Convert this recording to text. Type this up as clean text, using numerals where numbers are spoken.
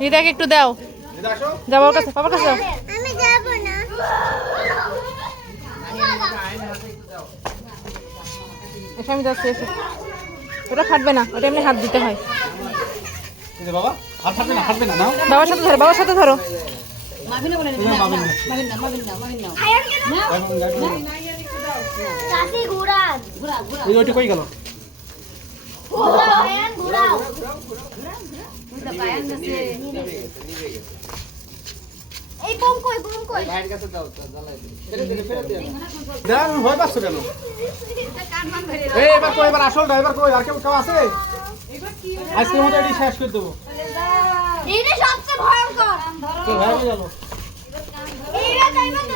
হৃদয়কে একটু দাও, যাও ওর কাছে, বাবার কাছে যাও। আমি যাব না। এসে আমি যাচ্ছি, এসে ওটা ফাটবে না, ওটা এমনি হাত দিতে হয়। বাবা হাত ফাটবে না, ফাটবে না, নাও। বাবার সাথে ধরো, বাবার সাথে ধরো। চাচি ঘুরান। এই ওইটা কই গেল? ঘুরান, ঘুরাও। এই বোম কই, বোম কই? দাঁড়ান, ভয় পাচ্ছ কেন? এই এবার কই, এবার আসল ড্রাইভার কই? আর কেউ আছে? আজকের মতো এটি শেষ করে দেবো। এইটা সবচেয়ে ভয়ঙ্কর। তো ভয় হয়ে গেল। এইটা টাইমে তো